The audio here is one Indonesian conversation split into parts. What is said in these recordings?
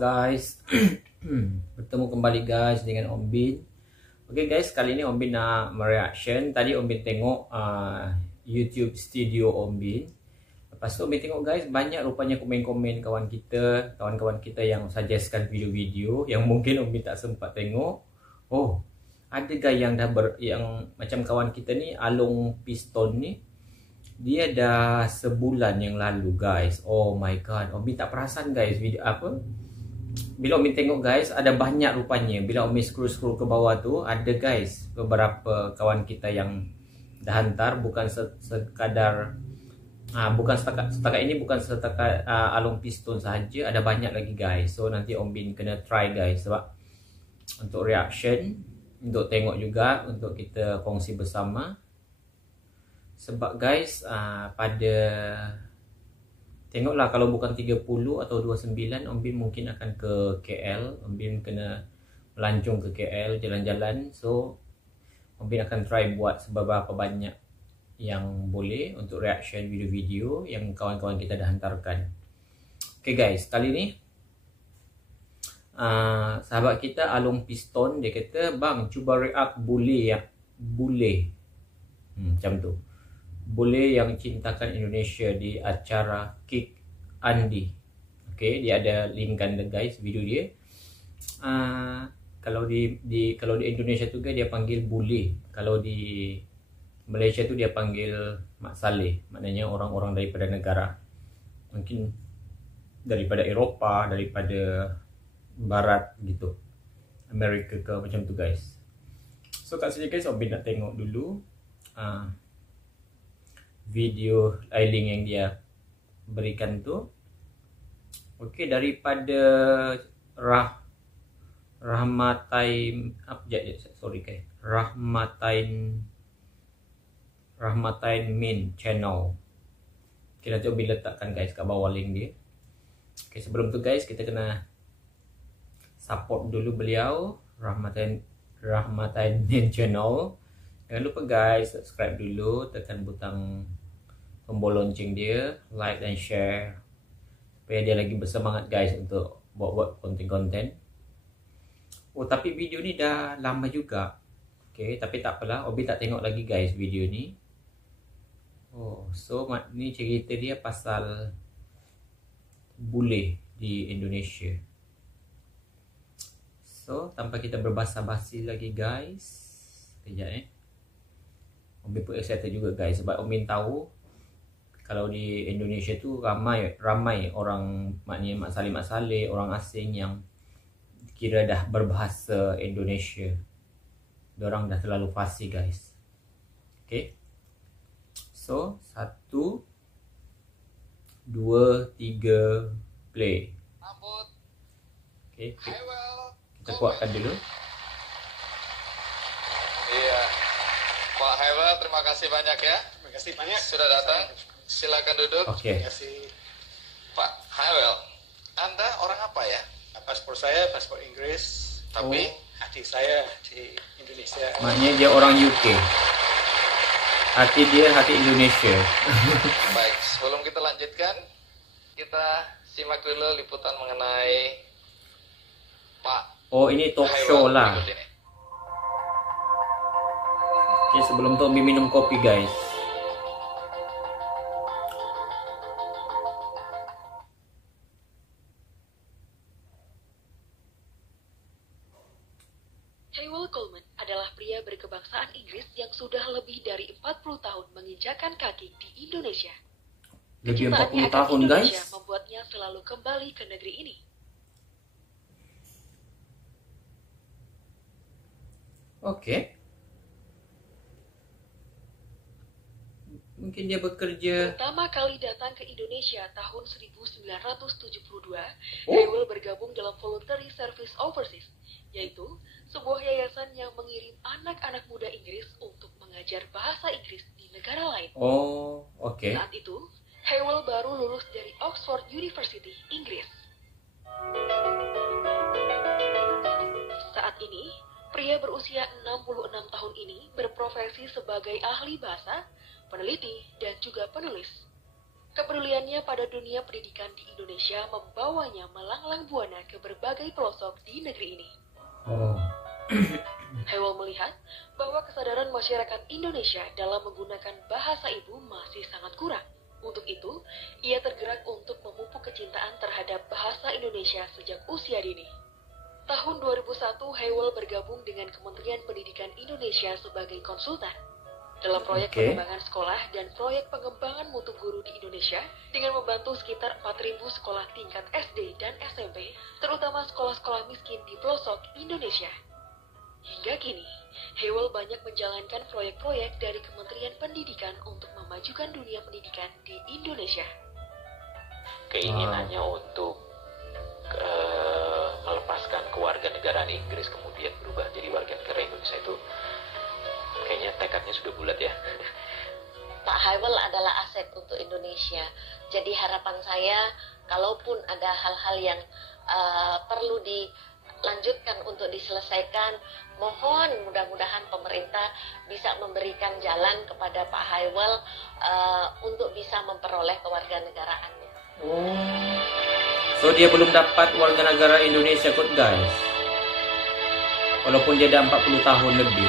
guys. Bertemu kembali guys dengan Om Bin. Oke guys, kali ini Om Bin nak mereaction. Tadi Om Bin tengok YouTube studio Om Bin. Lepas tu Om Bin tengok guys, banyak rupanya komen-komen kawan-kawan kita yang suggestkan video-video yang mungkin Om Bin tak sempat tengok. Oh, ada guys yang yang macam kawan kita ni, Along Piston ni, dia dah sebulan yang lalu guys. Oh my god, Om Bin tak perasan guys video apa. Bila Om Bin tengok guys, ada banyak rupanya. Bila Om Bin scroll ke bawah tu, ada guys beberapa kawan kita yang dah hantar. Bukan sekadar bukan setakat ini, bukan setakat Along Piston sahaja, ada banyak lagi guys. So nanti Om Bin kena try guys, sebab untuk reaction, untuk tengok juga, untuk kita kongsi bersama. Sebab guys, pada tengoklah, kalau bukan 30 atau 29, Om Bin mungkin akan ke KL. Om Bin kena melancong ke KL, jalan-jalan. So Om Bin akan try buat seberapa banyak yang boleh untuk reaction video-video yang kawan-kawan kita dah hantarkan. Okay guys, kali ni sahabat kita Along Piston, dia kata, "Bang, cuba react boleh ya? Boleh." Macam tu. Boleh yang cintakan Indonesia di acara Kick Andi. Okay, dia ada linkkan guys video dia. Kalau di Indonesia tu dia panggil boleh. Kalau di Malaysia tu dia panggil Mak Saleh. Maknanya orang-orang daripada negara, mungkin daripada Eropah, daripada Barat gitu, Amerika ke, macam tu guys. So kat sini guys, Om Bin nak tengok dulu video link yang dia berikan tu. Okey, daripada Rahmatain Min channel. Okay, nanti Om Bin letakkan guys kat bawah link dia. Okay, sebelum tu guys, kita kena support dulu beliau, Rahmatain Min channel. Jangan lupa guys, subscribe dulu, tekan butang tombol lonceng dia, like dan share, supaya dia lagi bersemangat guys untuk buat konten-konten. Oh, tapi video ni dah lama juga. Okay, tapi tak apalah, Om Bin tak tengok lagi guys video ni. Oh, so ni cerita dia pasal bule di Indonesia. So, tanpa kita berbasa-basi lagi guys, kejap Om Bin pun excited juga guys, sebab Om Bin tahu kalau di Indonesia tu ramai orang, maknanya Mak Saleh, orang asing yang kira dah berbahasa Indonesia. Diorang dah terlalu fasih guys. Okay, so 1, 2, 3 play. Okay, kita kuatkan dulu. Iya, Pak Hewel, terima kasih banyak ya. Terima kasih banyak sudah datang. Silakan duduk. Oke. Terima kasih. Pak Hewel, Anda orang apa ya? Paspor saya paspor Inggris, Tapi hati saya di Indonesia. Maknanya dia orang UK. Hati dia hati Indonesia. baik, sebelum kita lanjutkan, kita simak dulu liputan mengenai Pak Oh, ini talk Hewel show lah. berikut ini. Okay, sebelum tu Om Bin minum kopi guys. Hywel Coleman adalah pria berkebangsaan Inggris yang sudah lebih dari 40 tahun menginjakan kaki di Indonesia. Lebih Kecintaannya 40 akan tahun Indonesia guys. membuatnya selalu kembali ke negeri ini. Oke. Mungkin dia bekerja. Pertama kali datang ke Indonesia tahun 1972, Oh. Hywel bergabung dalam Voluntary Service Overseas, yaitu sebuah yayasan yang mengirim anak-anak muda Inggris untuk mengajar bahasa Inggris di negara lain. Oh, oke. Saat itu, Hywel baru lulus dari Oxford University, Inggris. Saat ini, pria berusia 66 tahun ini berprofesi sebagai ahli bahasa, peneliti, dan juga penulis. Kepeduliannya pada dunia pendidikan di Indonesia membawanya melanglang buana ke berbagai pelosok di negeri ini. Oh. Hewell melihat bahwa kesadaran masyarakat Indonesia dalam menggunakan bahasa ibu masih sangat kurang. Untuk itu, ia tergerak untuk memupuk kecintaan terhadap bahasa Indonesia sejak usia dini. Tahun 2001, Hewell bergabung dengan Kementerian Pendidikan Indonesia sebagai konsultan dalam proyek pengembangan sekolah dan proyek pengembangan mutu guru di Indonesia dengan membantu sekitar 4.000 sekolah tingkat SD dan SMP, terutama sekolah-sekolah miskin di pelosok Indonesia. Hingga kini, Hewell banyak menjalankan proyek-proyek dari Kementerian Pendidikan untuk memajukan dunia pendidikan di Indonesia. Keinginannya untuk melepaskan kewarganegaraan Inggris kemudian berubah jadi warga negara Indonesia itu kayaknya tekadnya sudah bulat ya. Pak Hewell adalah aset untuk Indonesia. Jadi harapan saya, kalaupun ada hal-hal yang perlu dilanjutkan untuk diselesaikan, mohon mudah-mudahan pemerintah bisa memberikan jalan kepada Pak Hewell untuk bisa memperoleh kewarganegaraannya. So dia belum dapat warga negara Indonesia kot guys. Walaupun dia dah 40 tahun lebih.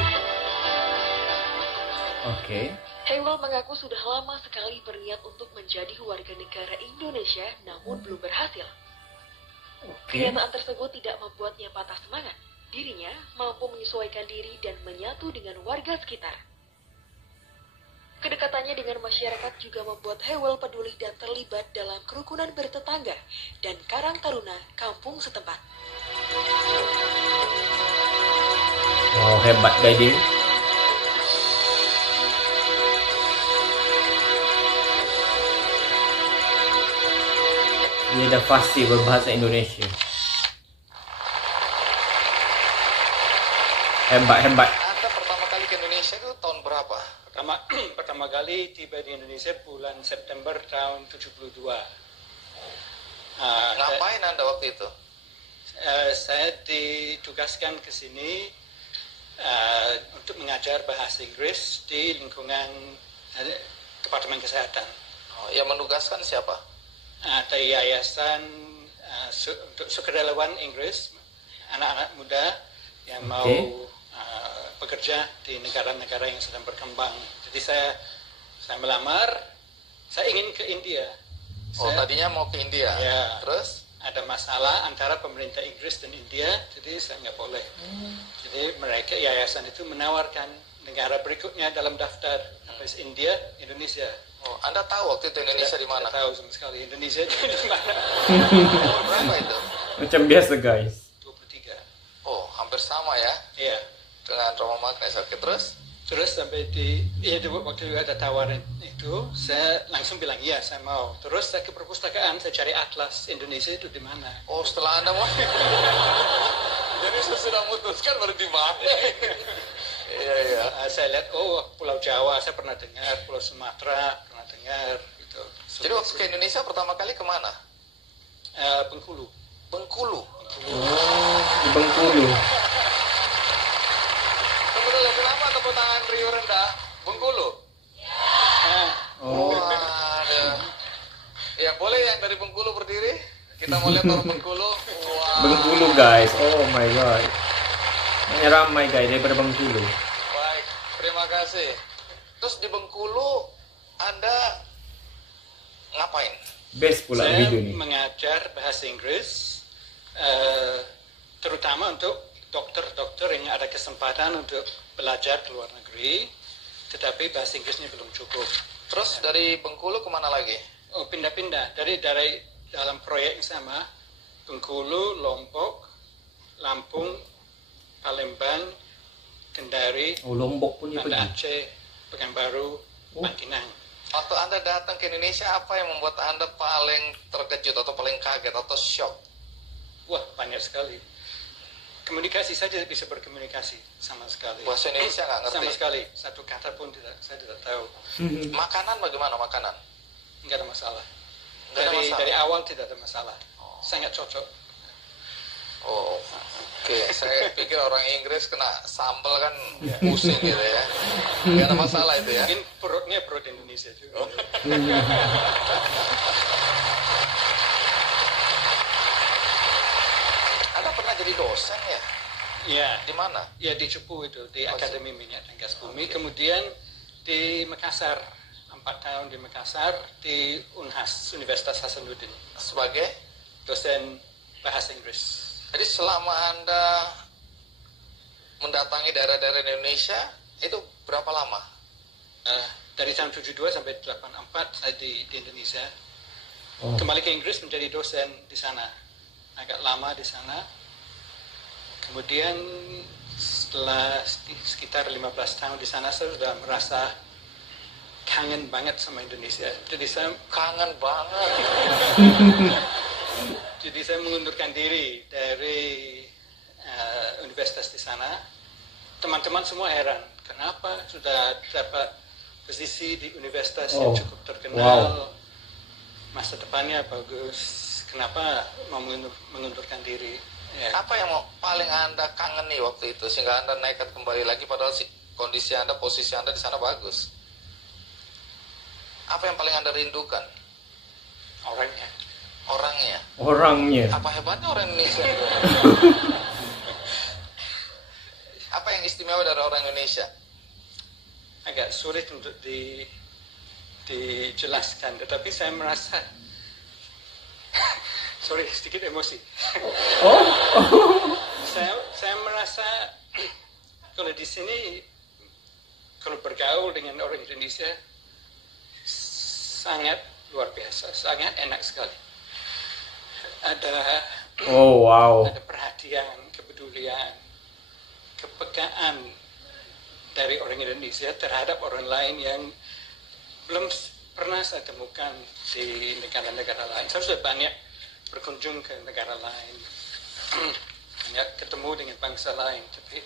Oke. Hewell mengaku sudah lama sekali berniat untuk menjadi warga negara Indonesia namun belum berhasil. Kenyataan tersebut tidak membuatnya patah semangat. Dirinya mampu menyesuaikan diri dan menyatu dengan warga sekitar. Kedekatannya dengan masyarakat juga membuat Hewell peduli dan terlibat dalam kerukunan bertetangga dan Karang Taruna kampung setempat. Wow, hebat guys dia. Dia dah fasih berbahasa Indonesia. Hebat. Anda pertama kali ke Indonesia itu tahun berapa? Pertama kali tiba di Indonesia bulan September tahun 72. Ngapain Anda waktu itu? Saya ditugaskan ke sini untuk mengajar bahasa Inggris di lingkungan Departemen Kesehatan. Oh, yang menugaskan siapa? Ada yayasan untuk sukarelawan Inggris, anak-anak muda yang mau bekerja di negara-negara yang sedang berkembang. Jadi saya melamar, saya ingin ke India. Tadinya mau ke India. Ya. Terus? Ada masalah antara pemerintah Inggris dan India, jadi saya nggak boleh. Jadi mereka yayasan itu menawarkan negara berikutnya dalam daftar India, Indonesia. Oh, Anda tahu waktu itu Indonesia di mana? Tidak tahu sama sekali Indonesia di mana. Umur berapa itu? Macam biasa guys. 23. Oh, hampir sama ya Iya. dengan Romo Magnes. Oke, terus? Terus sampai waktu ada tawaran itu, saya langsung bilang iya saya mau. Terus saya ke perpustakaan, saya cari atlas Indonesia itu di mana. Oh, setelah Anda mau. Jadi saya sudah memutuskan baru di mana. Iya. Saya lihat, Pulau Jawa saya pernah dengar, Pulau Sumatera pernah dengar. Gitu. Jadi waktu ke Indonesia pertama kali kemana? Bengkulu. Bengkulu. Di Bengkulu. Kenapa tepuk tangan Rio rendah? Bengkulu. Waduh. Ya boleh yang dari Bengkulu berdiri. Kita mau lihat orang Bengkulu. Wow. Bengkulu guys. Oh my god. Banyak ramai guys daripada Bengkulu. Baik, terima kasih. Terus di Bengkulu Anda ngapain? Best pula Saya video ni. mengajar bahasa Inggris, terutama untuk dokter-dokter yang ada kesempatan untuk belajar ke luar negeri, tetapi bahasa Inggrisnya belum cukup. Terus dari Bengkulu kemana lagi? Oh, pindah-pindah dari dalam proyek yang sama, Bengkulu, Lombok, Lampung, Palembang, Kendari, Oh, Lombok pun dia Banda pergi. Aceh, Pekanbaru, Bangkinang. Waktu Anda datang ke Indonesia, apa yang membuat Anda paling terkejut atau paling kaget atau shock? Wah, banyak sekali. Komunikasi saja bisa berkomunikasi sama sekali. Bahasa Indonesia nggak ngerti? Sama sekali. Satu kata pun saya tidak tahu. Makanan bagaimana makanan? Nggak ada masalah. Nggak ada masalah? Dari awal tidak ada masalah. Sangat cocok. Oh, oke. Saya pikir orang Inggris kena sambal kan pusing gitu ya. Gak ada masalah itu ya. Mungkin perutnya perut Indonesia juga. Anda pernah jadi dosen ya? Iya. Di mana? Ya di Cepu itu, di Akademi Minyak dan Gas Bumi. Kemudian di Makassar, 4 tahun di Makassar, di Unhas, Universitas Hasanuddin. Sebagai? Dosen bahasa Inggris. Jadi selama Anda mendatangi daerah-daerah Indonesia, itu berapa lama? Dari tahun 72 sampai 84 saya di Indonesia. Oh. Kembali ke Inggris menjadi dosen di sana. Agak lama di sana. Kemudian setelah sekitar 15 tahun di sana, saya sudah merasa kangen banget sama Indonesia. Jadi saya Kangen banget. Jadi saya mengundurkan diri dari universitas di sana. Teman-teman semua heran, kenapa sudah dapat posisi di universitas yang cukup terkenal, masa depannya bagus, kenapa mau mengundurkan diri? Ya. Apa yang paling Anda kangeni waktu itu sehingga Anda nekat kembali lagi padahal kondisi Anda, posisi Anda di sana bagus? Apa yang paling Anda rindukan? Orangnya. Orangnya. Orangnya. Apa hebatnya orang Indonesia? Apa yang istimewa dari orang Indonesia? Agak sulit untuk dijelaskan, tetapi saya merasa sorry, sedikit emosi. Oh. Saya merasa kalau di sini, kalau bergaul dengan orang Indonesia sangat luar biasa, sangat enak sekali. Ada ada perhatian, kepedulian, kepekaan dari orang Indonesia terhadap orang lain yang belum pernah saya temukan di negara-negara lain. Saya sudah banyak berkunjung ke negara lain, banyak ketemu dengan bangsa lain, tapi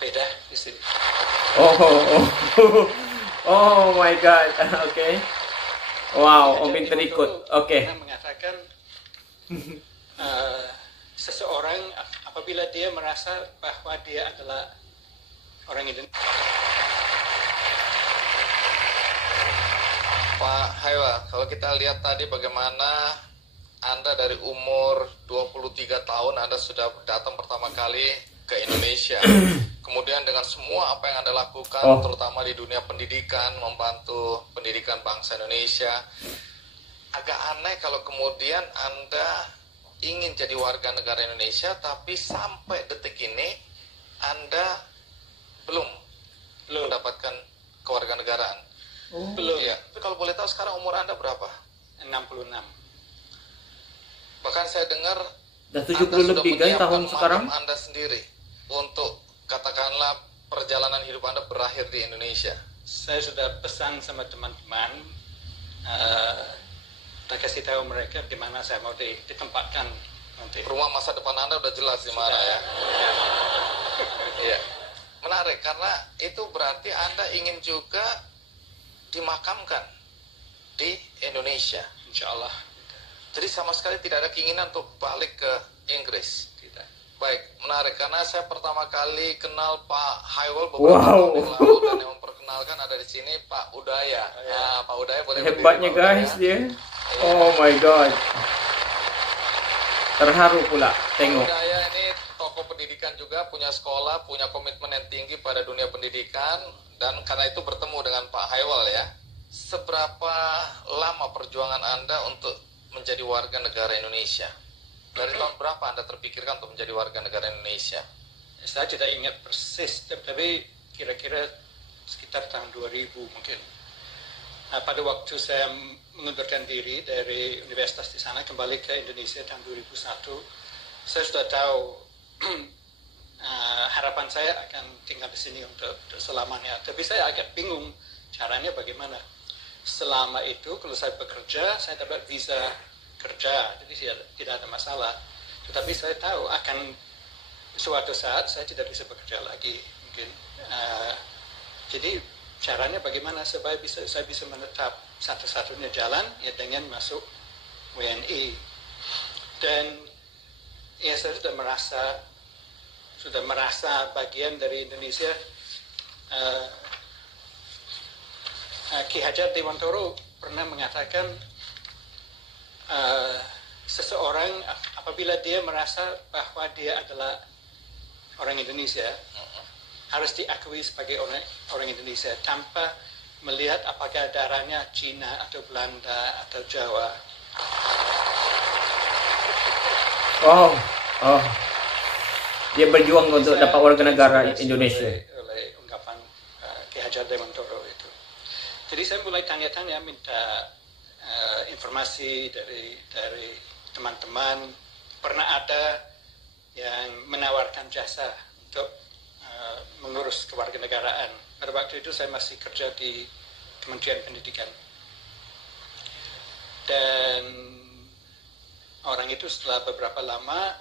beda di sini. Oh my God. Okay. Wow, Om Bin terikut. Oke. Mengatakan seseorang apabila dia merasa bahwa dia adalah orang Indonesia. Pak Haiwa, kalau kita lihat tadi bagaimana Anda dari umur 23 tahun Anda sudah datang pertama kali ke Indonesia. Kemudian dengan semua apa yang Anda lakukan, terutama di dunia pendidikan, membantu pendidikan bangsa Indonesia. Agak aneh kalau kemudian Anda ingin jadi warga negara Indonesia, tapi sampai detik ini Anda belum mendapatkan kewarganegaraan. Belum. Ya. Tapi kalau boleh tahu sekarang umur Anda berapa? 66. Bahkan saya dengar Dan 70 lebih guys tahun sekarang. Anda sendiri untuk katakanlah perjalanan hidup Anda berakhir di Indonesia. Saya sudah pesan sama teman-teman, saya kasih tahu mereka di mana saya mau ditempatkan nanti. Rumah masa depan Anda udah jelas di mana ya. Iya. Menarik karena itu berarti Anda ingin juga dimakamkan di Indonesia. Insya Allah. Jadi sama sekali tidak ada keinginan untuk balik ke Inggris. Tidak. Baik, menarik karena saya pertama kali kenal Pak Haiwal beberapa tahun yang lalu dan yang memperkenalkan ada di sini Pak Udaya. Nah, Pak Udaya boleh Hebatnya guys dia. Oh my God. Terharu pula tengok. Pak Udaya ini tokoh pendidikan juga, punya sekolah, punya komitmen yang tinggi pada dunia pendidikan dan karena itu bertemu dengan Pak Haiwal ya. Seberapa lama perjuangan Anda untuk menjadi warga negara Indonesia? Dari tahun berapa Anda terpikirkan untuk menjadi warga negara Indonesia? Saya tidak ingat persis, tapi kira-kira sekitar tahun 2000 mungkin. Nah, pada waktu saya mengundurkan diri dari universitas di sana, kembali ke Indonesia tahun 2001, saya sudah tahu harapan saya akan tinggal di sini untuk selamanya. Tapi saya agak bingung caranya bagaimana. Selama itu kalau saya bekerja, saya dapat visa kerja, jadi tidak ada masalah. Tetapi saya tahu akan suatu saat saya tidak bisa bekerja lagi mungkin. Jadi caranya bagaimana supaya saya bisa menetap, satu-satunya jalan ya dengan masuk WNI. Dan ya saya sudah merasa bagian dari Indonesia. Ki Hajar Dewantoro pernah mengatakan seseorang apabila dia merasa bahwa dia adalah orang Indonesia harus diakui sebagai orang Indonesia tanpa melihat apakah darahnya Cina atau Belanda atau Jawa. Dia berjuang untuk dapat warga negara Indonesia. Oleh ungkapan Ki Hajar Dewantoro itu. Jadi saya mulai tanya-tanya, minta informasi dari teman-teman. Pernah ada yang menawarkan jasa untuk mengurus kewarganegaraan. Pada waktu itu saya masih kerja di Kementerian Pendidikan. Dan orang itu setelah beberapa lama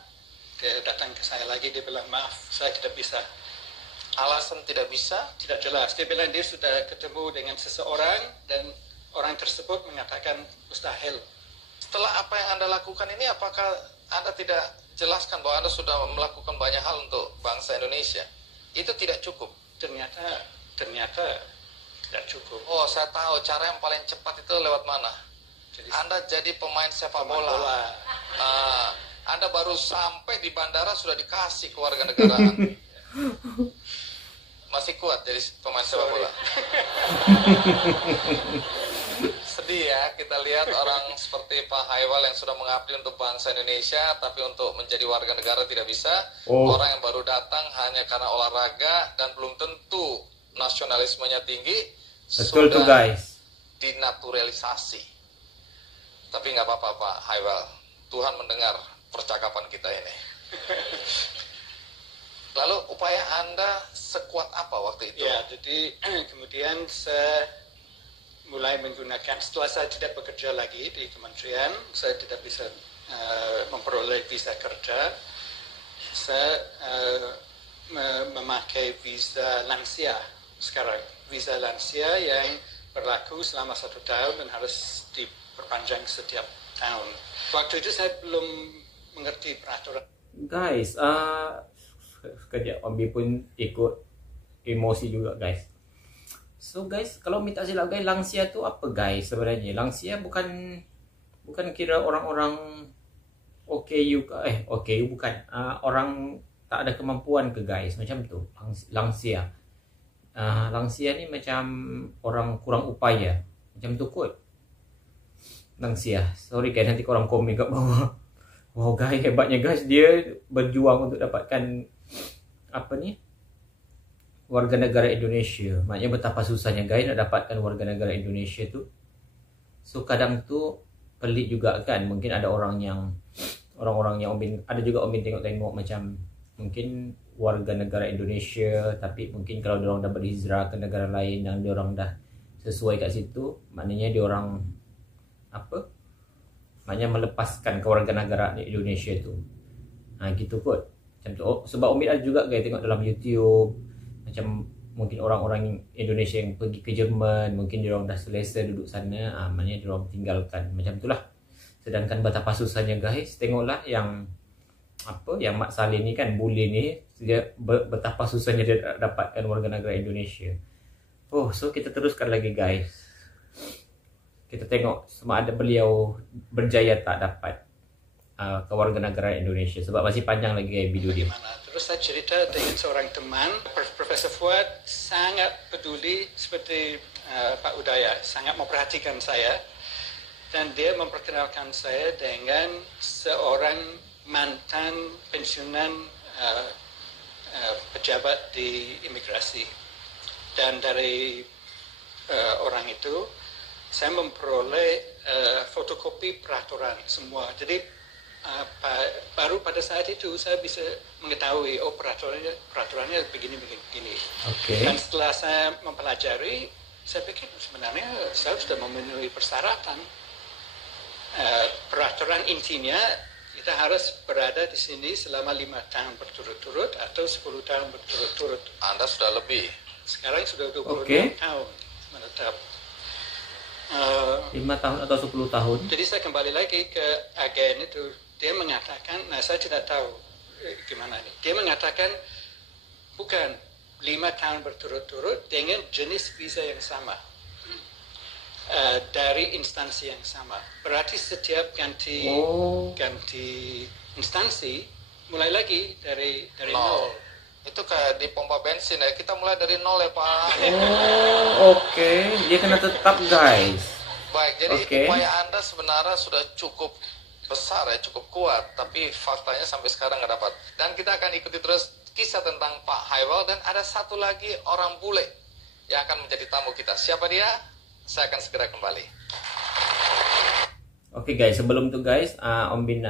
dia datang ke saya lagi, dia bilang, maaf, saya tidak bisa. Alasan tidak bisa? Tidak jelas. Dia bilang dia sudah ketemu dengan seseorang dan orang tersebut mengatakan mustahil. Setelah apa yang Anda lakukan ini, apakah Anda tidak jelaskan bahwa Anda sudah melakukan banyak hal untuk bangsa Indonesia? Itu tidak cukup? Ternyata tidak cukup. Oh, saya tahu cara yang paling cepat itu lewat mana? Anda jadi pemain sepak bola. Anda baru sampai di bandara sudah dikasih kewarganegaraan. Masih kuat jadi pemain sepak bola. Sedih ya kita lihat orang seperti Pak Haywal yang sudah mengabdi untuk bangsa Indonesia, tapi untuk menjadi warga negara tidak bisa. Orang yang baru datang hanya karena olahraga dan belum tentu nasionalismenya tinggi. Betul tuh guys. Dinaturalisasi. Tapi nggak apa-apa Pak Haywal, Tuhan mendengar percakapan kita ini. Lalu upaya Anda sekuat apa waktu itu? Ya, jadi kemudian saya mulai menggunakan, setelah saya tidak bekerja lagi di kementerian, saya tidak bisa memperoleh visa kerja, saya memakai visa lansia sekarang. Visa lansia yang berlaku selama 1 tahun dan harus diperpanjang setiap tahun. Waktu itu saya belum mengerti peraturan. Guys, sekejap Ombi pun ikut emosi juga guys. So guys, kalau minta silap guys, lansia tu apa guys sebenarnya? Lansia bukan kira orang-orang OKU bukan. Orang tak ada kemampuan ke guys, macam tu. Lansia. Lansia ni macam orang kurang upaya. Macam tu kot. Lansia. Sorry guys, nanti korang komen kat bawah. Wow guys, hebatnya guys, dia berjuang untuk dapatkan warga negara Indonesia. Maknanya betapa susahnya guys nak dapatkan warga negara Indonesia tu. So kadang tu pelik juga kan. Mungkin ada orang yang ada juga Ombin tengok-tengok macam mungkin warga negara Indonesia, tapi mungkin kalau diorang dah berhijrah ke negara lain dan diorang dah sesuai kat situ, maknanya diorang maknanya melepaskan kewarganegaraan Indonesia tu. Gitu kot. Macam tu. Sebab Omid ada juga guys tengok dalam YouTube macam mungkin orang-orang Indonesia yang pergi ke Jerman, mungkin diorang dah selesa duduk sana, maknanya diorang tinggalkan. Macam itulah. Sedangkan betapa susahnya guys, tengoklah yang Mak Saleh ni kan, Bule ni, dia betapa susahnya dia dapatkan warganegara Indonesia. So kita teruskan lagi guys. Kita tengok sama ada beliau berjaya tak dapat kewarganegaraan Indonesia, sebab masih panjang lagi video dia. Terus saya cerita dengan seorang teman, Profesor Fuad sangat peduli seperti Pak Udaya, sangat memperhatikan saya, dan dia memperkenalkan saya dengan seorang mantan pensiunan pejabat di imigrasi. Dan dari orang itu saya memperoleh fotokopi peraturan semua. Jadi baru pada saat itu saya bisa mengetahui peraturannya begini. Okay. Dan setelah saya mempelajari, saya pikir sebenarnya saya sudah memenuhi persyaratan. Peraturan intinya kita harus berada di sini selama 5 tahun berturut-turut atau 10 tahun berturut-turut. Anda sudah lebih. Sekarang sudah 26 tahun menetap. 5 tahun atau 10 tahun. Jadi saya kembali lagi ke agen itu dia mengatakan, nah saya tidak tahu gimana ini. Dia mengatakan bukan 5 tahun berturut-turut dengan jenis visa yang sama dari instansi yang sama. Berarti setiap ganti instansi mulai lagi dari nol. Itu kayak di pompa bensin ya, kita mulai dari nol ya Pak. Oke. Dia kena tetap guys. Baik, jadi upaya Anda sebenarnya sudah cukup besar ya, cukup kuat, tapi faktanya sampai sekarang nggak dapat. Dan kita akan ikuti terus kisah tentang Pak Hywel, dan ada satu lagi orang bule yang akan menjadi tamu kita. Siapa dia? Saya akan segera kembali. Oke guys, sebelum itu guys, Om Bin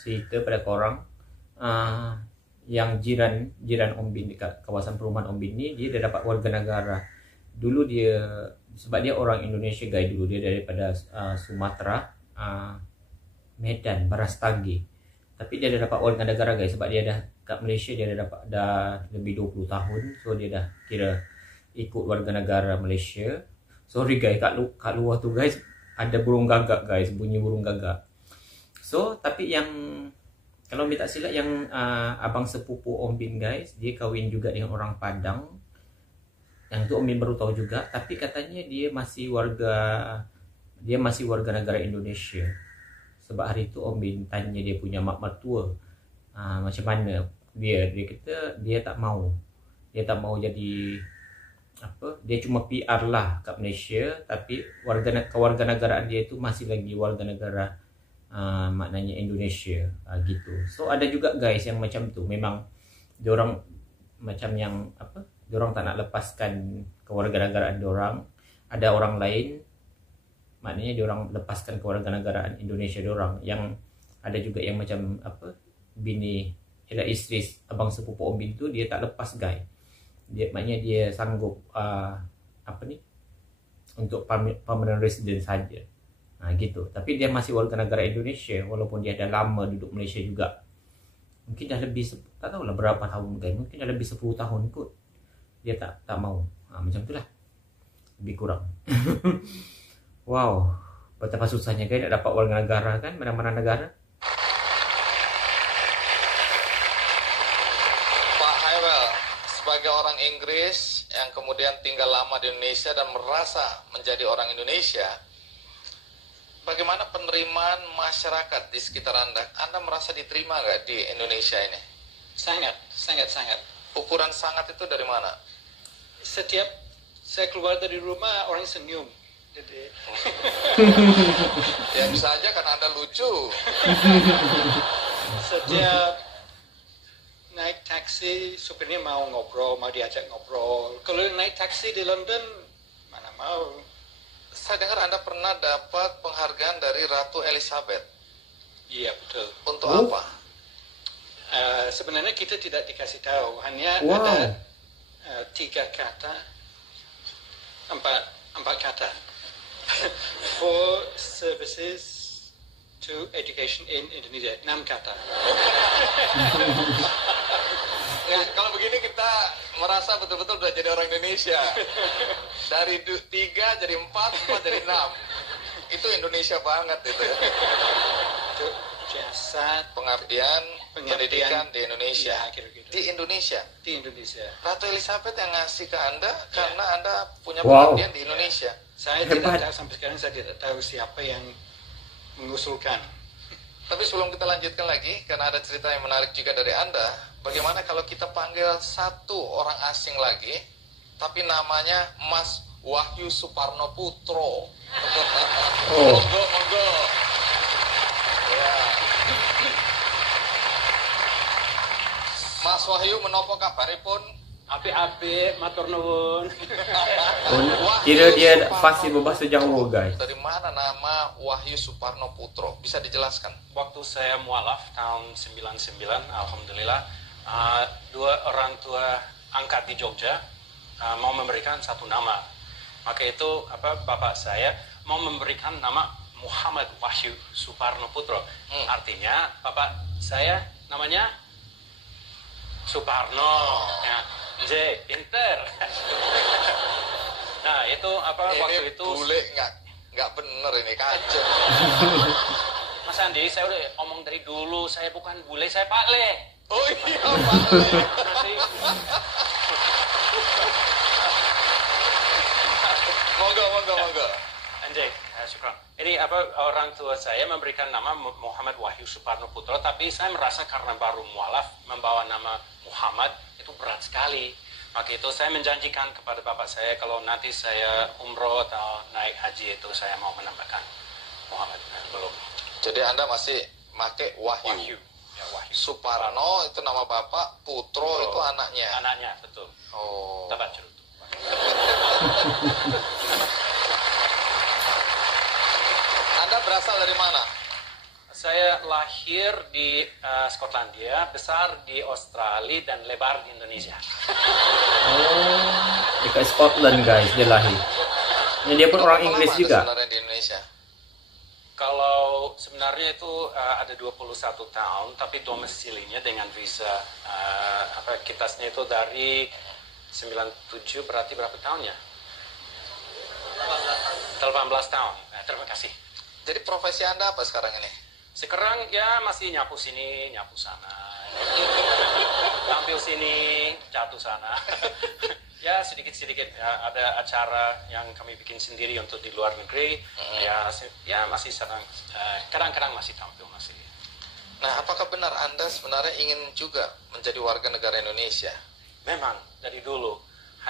cerita pada korang yang jiran Om Bin di kawasan perumahan Om Bin ini, dia dah dapat warga negara. Dulu dia, sebab dia orang Indonesia guys, dulu dia daripada Sumatera, Medan, Barastagi. Tapi dia dah dapat warga negara guys, sebab dia dah kat Malaysia, dia dah lebih 20 tahun. So dia dah kira ikut warga negara Malaysia. Sorry guys, kat luar tu guys ada burung gagak guys, bunyi burung gagak. So tapi yang kalau minta silap yang abang sepupu Om Bin guys, dia kahwin juga dengan orang Padang. Yang tu Om Bin baru tahu juga, tapi katanya dia masih warga negara Indonesia. Sebab hari tu Om Bin tanya dia punya mak mertua macam mana dia kata dia tak mau jadi apa, dia cuma PR lah kat Malaysia, tapi kewarganegaraan dia itu masih lagi warga negara maknanya Indonesia gitu. So ada juga guys yang macam tu, memang diorang macam yang apa, diorang tak nak lepaskan kewarganegaraan diorang. Ada orang lain maknanya diorang lepaskan kewarganegaraan Indonesia diorang. Yang ada juga yang macam apa, bini ialah isteri abang sepupu Om Bin tu, dia tak lepas guys. Dia maknanya dia sanggup apa ni, untuk permanent resident saja. Gitu. Tapi dia masih warga negara Indonesia walaupun dia dah lama duduk Malaysia juga. Mungkin dah lebih, tak tahulah berapa tahun guys, mungkin dah lebih 10 tahun kot. Dia tak mau. Macam itulah. Lebih kurang. Wow, betapa susahnya guys nak dapat warga negara kan, mana-mana negara. Pak Hywel, sebagai orang Inggris yang kemudian tinggal lama di Indonesia dan merasa menjadi orang Indonesia, bagaimana penerimaan masyarakat di sekitar Anda? Anda merasa diterima nggak di Indonesia ini? Sangat. Ukuran sangat itu dari mana? Setiap saya keluar dari rumah, orang senyum. Jadi ya bisa aja karena Anda lucu. Setiap naik taksi, supirnya mau ngobrol, mau diajak ngobrol. Kalau naik taksi di London, mana mau. Saya dengar Anda pernah dapat penghargaan dari Ratu Elizabeth. Iya, betul. Untuk apa? Sebenarnya kita tidak dikasih tahu, hanya ada 3 kata, 4 kata. For services to education in Indonesia, 6 kata. Ya, kalau begini kita merasa betul-betul udah jadi orang Indonesia. Dari 3 jadi 4 jadi 6. Itu Indonesia banget itu. Jasa pengabdian pendidikan di Indonesia. Ya, kira-kira. Di Indonesia. Di Indonesia. Ratu Elizabeth yang ngasih ke Anda karena Anda punya pengabdian di Indonesia. Saya tidak tahu, sampai sekarang saya tidak tahu siapa yang mengusulkan. Tapi sebelum kita lanjutkan lagi, karena ada cerita yang menarik juga dari Anda, bagaimana kalau kita panggil satu orang asing lagi, tapi namanya Mas Wahyu Suparno Putro. Monggo. Ya. Mas Wahyu menopo kabaripun? Api-api, matur nuwun. Kira dia fasih berbahasa Jawa guys. Dari mana nama Wahyu Suparno Putro? Bisa dijelaskan? Waktu saya mualaf tahun 99, alhamdulillah, 2 orang tua angkat di Jogja mau memberikan satu nama. Maka itu bapak saya mau memberikan nama Muhammad Wahyu Suparno Putro. Artinya bapak saya namanya Suparno. Ya. J, pinter. Nah itu ini waktu itu bule nggak bener ini kacau. Mas Sandi, saya udah omong dari dulu, saya bukan bule, saya Pak Le. Oh iya, Pak Le. Monggo. Anjay, syukur. Ini orang tua saya memberikan nama Muhammad Wahyu Suparno Putro, tapi saya merasa karena baru mualaf membawa nama Muhammad itu berat sekali. Maka itu saya menjanjikan kepada bapak saya kalau nanti saya umroh atau naik haji itu saya mau menambahkan Muhammad. Belum. Jadi Anda masih pakai Wahyu. Ya, Wahyu. Suparno itu nama bapak, Putro itu anaknya. Anaknya, betul. Oh. Tabat cerut. Anda berasal dari mana? Saya lahir di Skotlandia, besar di Australia, dan lebar di Indonesia. Dekat Scotland guys, dia lahir. Dia pun orang Inggris juga. Sebenarnya di Indonesia. Kalau sebenarnya itu ada 21 tahun, tapi domisilinya dengan visa kitasnya itu dari 97, berarti berapa tahunnya? 18 tahun. Terima kasih. Jadi profesi Anda apa sekarang ini? Sekarang ya masih nyapu sini, nyapu sana. Tampil sini, jatuh sana. Ya sedikit-sedikit ya, ada acara yang kami bikin sendiri untuk di luar negeri. Ya masih senang. Kadang-kadang masih tampil masih. Nah, apakah benar Anda sebenarnya ingin juga menjadi warga negara Indonesia? Memang dari dulu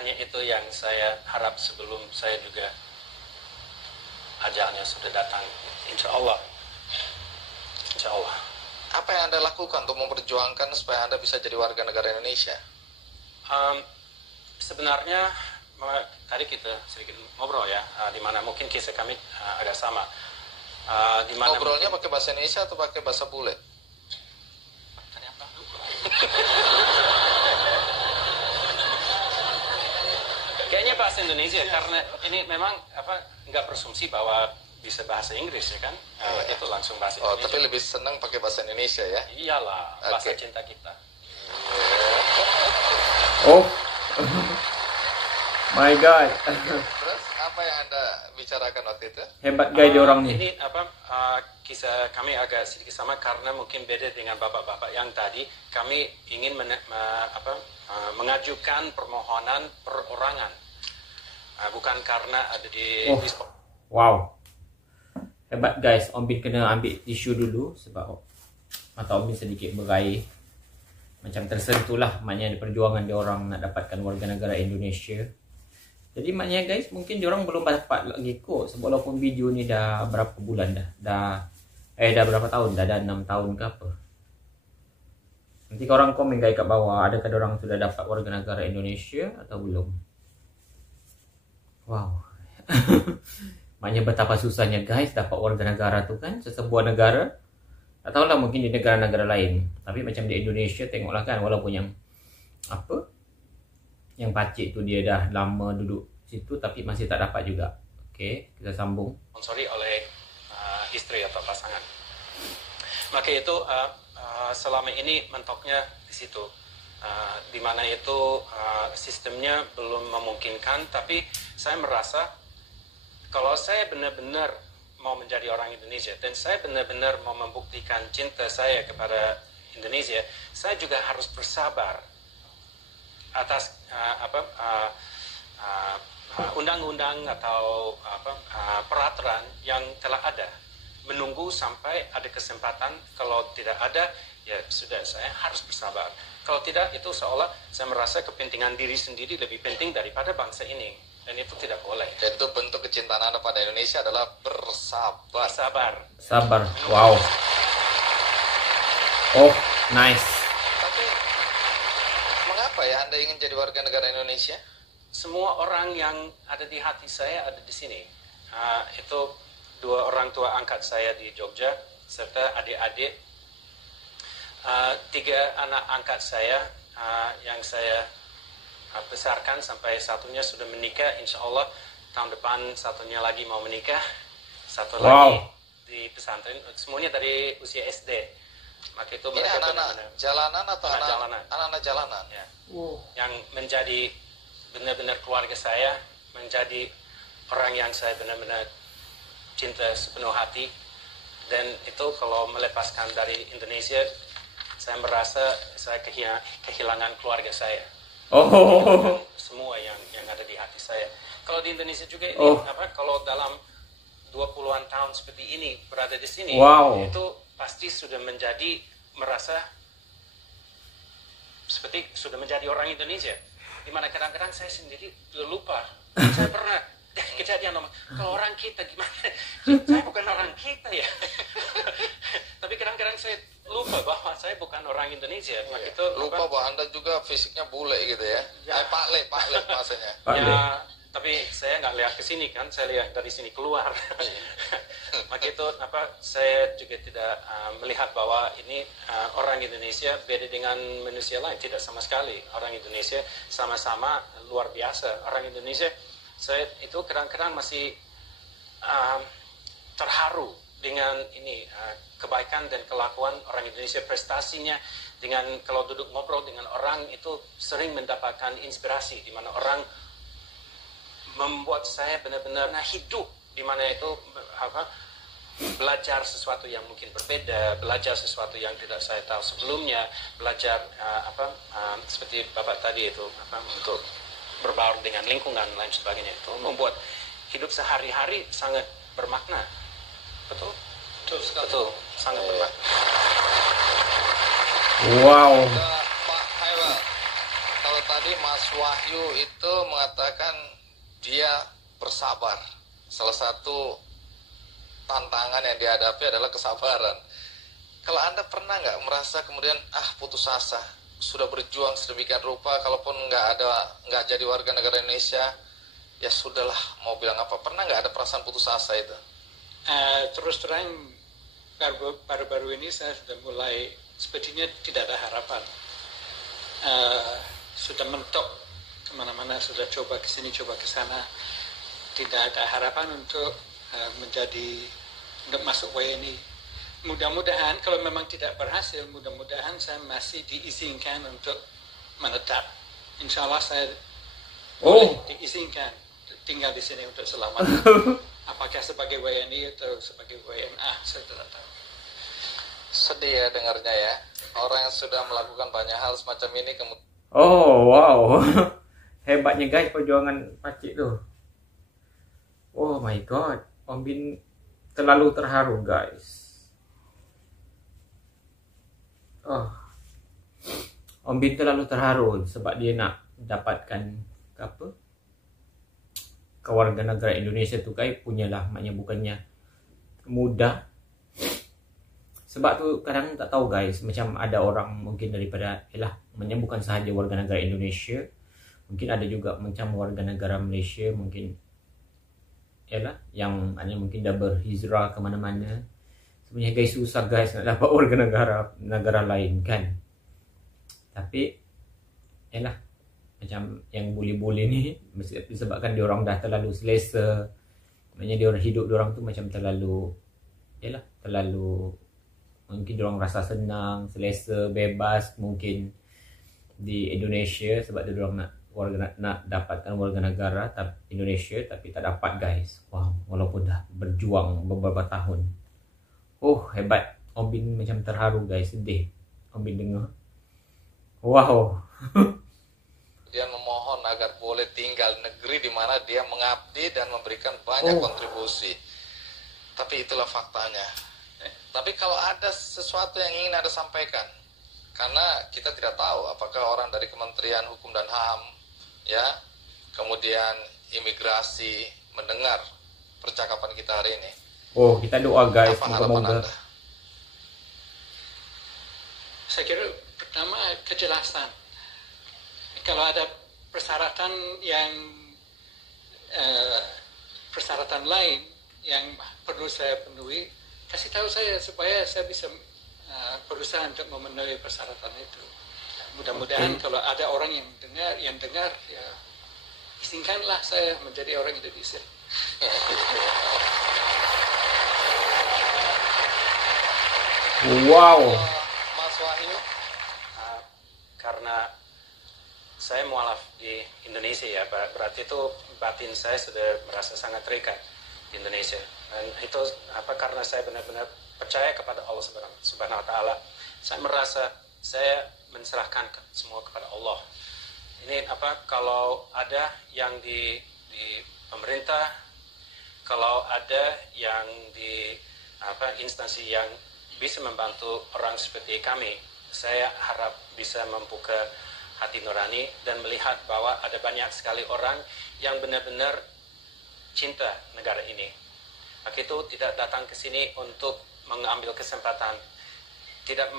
hanya itu yang saya harap sebelum saya juga ajalnya sudah datang. Insya Allah. Insya Allah. Apa yang Anda lakukan untuk memperjuangkan supaya Anda bisa jadi warga negara Indonesia? Sebenarnya tadi kita sedikit ngobrol ya, di mana mungkin kisah kami agak sama. Ngobrolnya pakai bahasa Indonesia atau pakai bahasa bule? Tadi apa? Kayaknya bahasa Indonesia karena ini memang nggak berasumsi bahwa bisa bahasa Inggris ya kan? Itu langsung bahasa Indonesia. Oh, tapi lebih senang pakai bahasa Indonesia ya? Iyalah, bahasa cinta kita. Oh, my God. Terus apa yang Anda bicarakan waktu itu? Hebat guys dia orang nih. Ini kisah kami agak sedikit sama karena mungkin beda dengan bapak-bapak yang tadi. Kami ingin mengajukan permohonan perorangan, bukan karena ada di. Wow. Hebat guys, Om Bin kena ambil tisu dulu sebab mata Om Bin sedikit berair. Macam tersentuh lah maknanya perjuangan dia orang nak dapatkan warga negara Indonesia. Jadi maknanya guys, mungkin dia orang belum dapat lagi kot sebab walaupun video ni dah berapa bulan dah berapa tahun dah 6 tahun ke apa. Nanti korang komen guys kat bawah, adakah dia orang sudah dapat warga negara Indonesia atau belum. Wow. Maknanya betapa susahnya guys dapat warga negara tu kan, sesebuah negara. Tak tahulah mungkin di negara-negara lain. Tapi macam di Indonesia tengoklah kan, walaupun yang yang pakcik tu dia dah lama duduk situ tapi masih tak dapat juga. Okey, kita sambung. Sponsori oleh istri atau pasangan. Maka itu selama ini mentoknya di situ. Di mana itu sistemnya belum memungkinkan, tapi saya merasa kalau saya benar-benar mau menjadi orang Indonesia dan saya benar-benar mau membuktikan cinta saya kepada Indonesia, saya juga harus bersabar atas undang-undang atau peraturan yang telah ada. Menunggu sampai ada kesempatan, kalau tidak ada ya sudah, saya harus bersabar. Kalau tidak, itu seolah saya merasa kepentingan diri sendiri lebih penting daripada bangsa ini. Dan itu tidak boleh. Dan itu bentuk kecintaan Anda pada Indonesia adalah bersabar. Sabar. Wow. Oh, nice. Tapi mengapa ya Anda ingin jadi warga negara Indonesia? Semua orang yang ada di hati saya ada di sini. Itu 2 orang tua angkat saya di Jogja serta adik-adik. 3 anak angkat saya yang saya besarkan sampai satunya sudah menikah, insya Allah tahun depan satunya lagi mau menikah, satu lagi di pesantren, semuanya dari usia SD. Maka itu mereka anak-anak jalanan atau anak-anak jalanan ya. Yang menjadi benar-benar keluarga saya, menjadi orang yang saya benar-benar cinta sepenuh hati. Dan itu kalau melepaskan dari Indonesia, saya merasa saya kehilangan keluarga saya. Oh. Semua yang ada di hati saya. Kalau di Indonesia juga ini kalau dalam 20-an tahun seperti ini berada di sini, itu pasti sudah merasa seperti sudah menjadi orang Indonesia. Dimana kadang-kadang saya sendiri lupa. Saya pernah kejadian kalau orang kita gimana? Saya bukan orang kita ya. Tapi kadang-kadang saya lupa bahwa saya bukan orang Indonesia. Itu lupa bahwa Anda juga fisiknya bule gitu ya. Pak Le bahasanya. Ya, tapi saya nggak lihat ke sini kan, saya lihat dari sini keluar. Maka itu saya juga tidak melihat bahwa ini orang Indonesia beda dengan manusia lain, tidak sama sekali. Orang Indonesia sama-sama luar biasa. Orang Indonesia, saya itu kadang-kadang masih terharu dengan ini kebaikan dan kelakuan orang Indonesia, prestasinya. Dengan kalau duduk ngobrol dengan orang itu sering mendapatkan inspirasi, di mana orang membuat saya benar-benar hidup, di mana itu belajar sesuatu yang mungkin berbeda, belajar sesuatu yang tidak saya tahu sebelumnya, belajar seperti Bapak tadi itu untuk berbaur dengan lingkungan lain sebagainya, itu membuat hidup sehari-hari sangat bermakna. Betul sangat bermakna. Wow. Pak Haywal, kalau tadi Mas Wahyu itu mengatakan dia bersabar. Salah satu tantangan yang dihadapi adalah kesabaran. Kalau Anda pernah nggak merasa kemudian putus asa, sudah berjuang sedemikian rupa, kalaupun nggak jadi warga negara Indonesia, ya sudahlah, mau bilang apa? Pernah nggak ada perasaan putus asa itu? Terus terang baru-baru ini saya sudah mulai sepertinya tidak ada harapan. Sudah mentok kemana-mana, sudah coba ke sini, coba ke sana, tidak ada harapan untuk untuk masuk WNI. Mudah-mudahan kalau memang tidak berhasil, mudah-mudahan saya masih diizinkan untuk menetap. Insya Allah saya diizinkan tinggal di sini untuk selamanya. Apakah sebagai WNI atau sebagai WNA, saya tidak tahu. Sedih ya dengarnya ya, orang yang sudah melakukan banyak hal semacam ini kemudian. Oh wow. Hebatnya guys perjuangan Pakcik tuh. Oh my god, Om Bin terlalu terharu guys. Om Bin terlalu terharu sebab dia nak dapatkan kewarganegara Indonesia tu guys, punyalah, maknanya bukannya mudah. Sebab tu kadang tak tahu guys, macam ada orang mungkin daripada maknanya bukan sahaja warga negara Indonesia, mungkin ada juga macam warga negara Malaysia mungkin yang maknanya mungkin dah berhijrah ke mana-mana. Sebenarnya guys susah guys nak dapat warga negara lain kan. Tapi macam yang buli-buli ni disebabkan dia orang dah terlalu selesa. Maknanya dia orang hidup dia orang tu macam terlalu mungkin dia orang rasa senang, selesa, bebas mungkin di Indonesia sebab dia orang nak dapatkan warga negara Indonesia tapi tak dapat guys. Wow, walaupun dah berjuang beberapa tahun. Hebat. Om Bin macam terharu guys, sedih Om Bin dengar. Wow. Dia memohon agar boleh tinggal di negeri di mana dia mengabdi dan memberikan banyak kontribusi. Tapi itulah faktanya. Tapi kalau ada sesuatu yang ingin Anda sampaikan, karena kita tidak tahu apakah orang dari Kementerian Hukum dan HAM, kemudian imigrasi mendengar percakapan kita hari ini. Kita doa guys, moga-moga. Saya kira pertama kejelasan. Kalau ada persyaratan persyaratan lain yang perlu saya penuhi, kasih tahu saya supaya saya bisa berusaha untuk memenuhi persyaratan itu. Mudah-mudahan kalau ada orang yang dengar ya izinkanlah saya menjadi orang Indonesia. Wow. Mas Wahyu, karena saya mualaf di Indonesia ya, berarti itu batin saya sudah merasa sangat terikat di Indonesia. Dan itu karena saya benar-benar percaya kepada Allah Subhanahu wa Ta'ala. Saya merasa saya menserahkan semua kepada Allah. Ini kalau ada yang di pemerintah, kalau ada yang di instansi yang bisa membantu orang seperti kami, saya harap bisa membuka hati nurani dan melihat bahwa ada banyak sekali orang yang benar-benar cinta negara ini. Maka itu tidak datang ke sini untuk mengambil kesempatan, tidak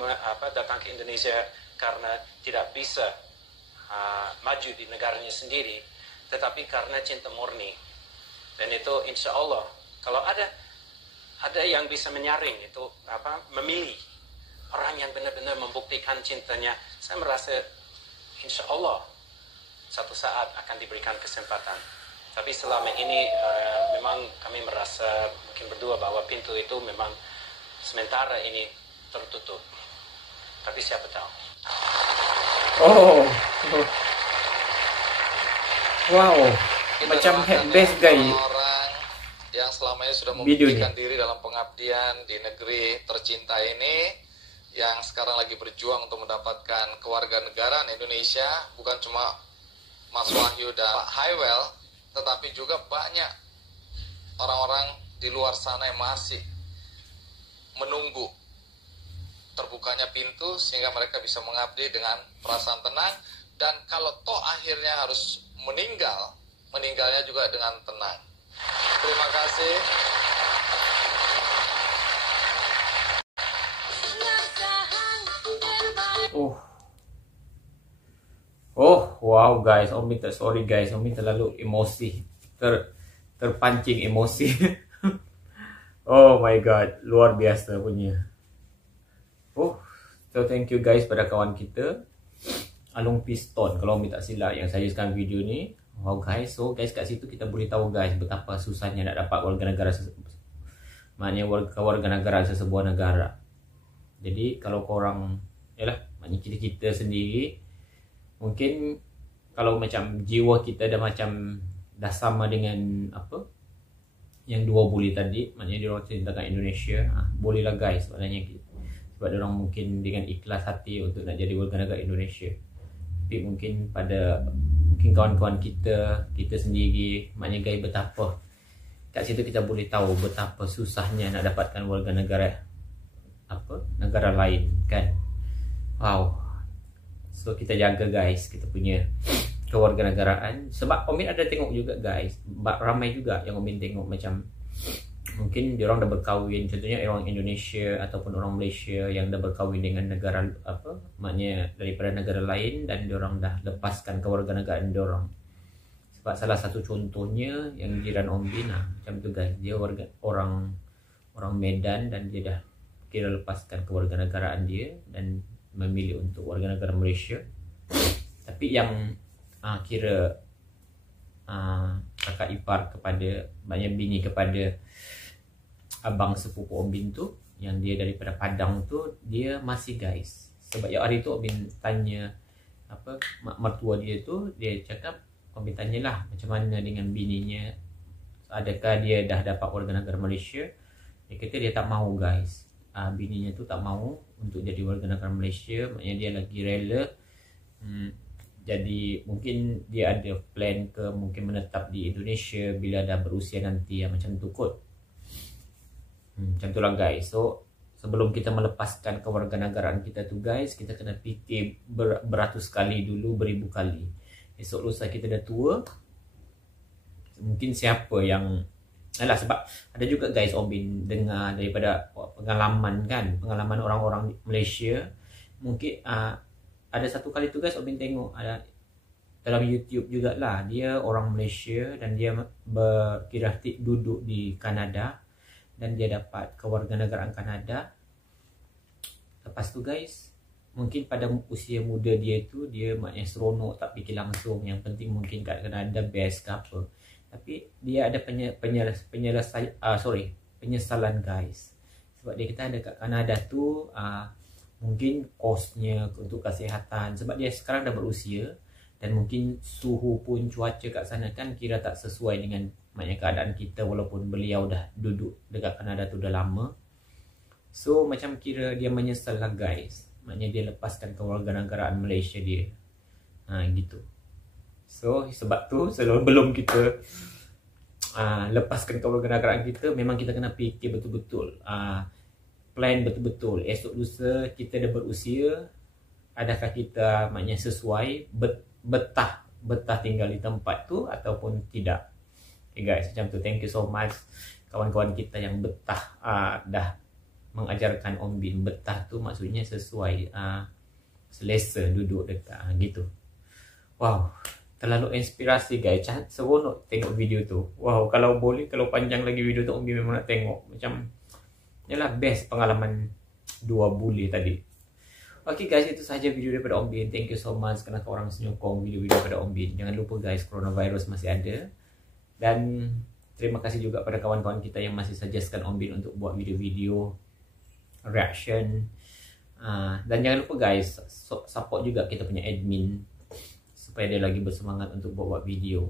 datang ke Indonesia karena tidak bisa maju di negaranya sendiri, tetapi karena cinta murni. Dan itu insya Allah kalau ada yang bisa menyaring itu memilih orang yang benar-benar membuktikan cintanya, saya merasa insya Allah satu saat akan diberikan kesempatan. Tapi selama ini memang kami merasa mungkin berdua bahwa pintu itu memang sementara ini tertutup. Tapi siapa tahu. Oh. Wow. Macam headbase guys. Orang yang selamanya sudah membuktikan diri dalam pengabdian di negeri tercinta ini, yang sekarang lagi berjuang untuk mendapatkan kewarganegaraan Indonesia. Bukan cuma Mas Wahyu dan Pak Haywell, tetapi juga banyak orang-orang di luar sana yang masih menunggu terbukanya pintu sehingga mereka bisa mengabdi dengan perasaan tenang. Dan kalau toh akhirnya harus meninggalnya juga dengan tenang. Terima kasih. Wow guys, Om minta sorry guys, Om terlalu emosi, terpancing emosi. Oh my god, luar biasa punya. So thank you guys pada kawan kita Alung Piston, kalau Om tak silap yang saya sekarang video ni. Wow guys, so guys kat situ kita boleh tahu guys betapa susahnya nak dapat warganegara, maknanya warganegara sesebuah negara. Jadi kalau korang, maknanya kita sendiri, mungkin kalau macam jiwa kita dah sama dengan yang dua boleh tadi, maknanya dia orang ceritakan Indonesia, bolehlah guys maknanya sebab dia orang mungkin dengan ikhlas hati untuk nak jadi warganegara Indonesia. Tapi mungkin kawan-kawan kita sendiri, maknanya guys betapa kat situ kita boleh tahu betapa susahnya nak dapatkan warganegara negara lain kan. Wow. So kita jaga guys kita punya kewarganegaraan. Sebab Om ada tengok juga guys, ramai juga yang Om tengok macam mungkin diorang dah berkahwin, contohnya orang Indonesia ataupun orang Malaysia yang dah berkahwin dengan negara maknanya daripada negara lain, dan diorang dah lepaskan kewarganegaraan diorang. Sebab salah satu contohnya yang jiran Om Bin macam tu guys, dia orang Medan dan dia dah kira lepaskan kewarganegaraan dia dan memilih untuk warganegara Malaysia. Tapi yang kira kakak ipar kepada, maknanya bini kepada abang sepupu Om Bin tu, yang dia daripada Padang tu, dia masih guys. Sebab yang hari tu Om Bin tanya mak mertua dia tu, dia cakap, Om Bin tanyalah macam mana dengan bininya, adakah dia dah dapat warganegara Malaysia. Dia kata dia tak mahu guys, bininya tu tak mahu untuk jadi warganegara Malaysia, maknanya dia lagi rela. Jadi mungkin dia ada plan ke mungkin menetap di Indonesia bila dah berusia nanti, macam tu kot. Macam tu lah guys. So sebelum kita melepaskan kewarganegaraan kita tu guys, kita kena fikir beratus kali dulu, beribu kali. Esok lusa kita dah tua, mungkin siapa yang sebab ada juga guys Om Bin dengar daripada pengalaman orang-orang Malaysia. Mungkin ada satu kali tu guys Om Bin tengok ada dalam YouTube jugalah, dia orang Malaysia dan dia berkira duduk di Kanada dan dia dapat kewarganegaraan Kanada. Lepas tu guys, mungkin pada usia muda dia tu, dia maknanya seronok tak fikir langsung, yang penting mungkin kat Kanada best ke apa. Tapi dia ada penyesalan guys. Sebab dia kata ada kat Kanada tu mungkin kosnya untuk kesihatan, sebab dia sekarang dah berusia dan mungkin suhu pun cuaca kat sana kan kira tak sesuai dengan maknanya keadaan kita, walaupun beliau dah duduk dekat Kanada tu dah lama. So macam kira dia menyesal lah guys. Maknanya dia lepaskan kewarganegaraan Malaysia dia. Gitu. So sebab tu sebelum kita lepaskan kewarganegaraan kita, memang kita kena fikir betul-betul, plan betul-betul. Esok lusa kita dah berusia, adakah kita maknanya sesuai betah tinggal di tempat tu ataupun tidak. Okay guys, macam tu. Thank you so much kawan-kawan kita yang betah dah mengajarkan Om Bin. Betah tu maksudnya sesuai selesa duduk dekat gitu. Wow, terlalu inspirasi guys. Seronok tengok video tu. Wow, kalau boleh, kalau panjang lagi video tu, Om Bin memang nak tengok. Macam yalah, best pengalaman 2 bule tadi. Okay guys, itu sahaja video daripada Om Bin. Thank you so much kerana korang senyokong video-video daripada Om Bin. Jangan lupa guys, coronavirus masih ada. Dan terima kasih juga pada kawan-kawan kita yang masih suggestkan Om Bin untuk buat video-video reaction. Dan jangan lupa guys, support juga kita punya admin supaya dia lagi bersemangat untuk buat video.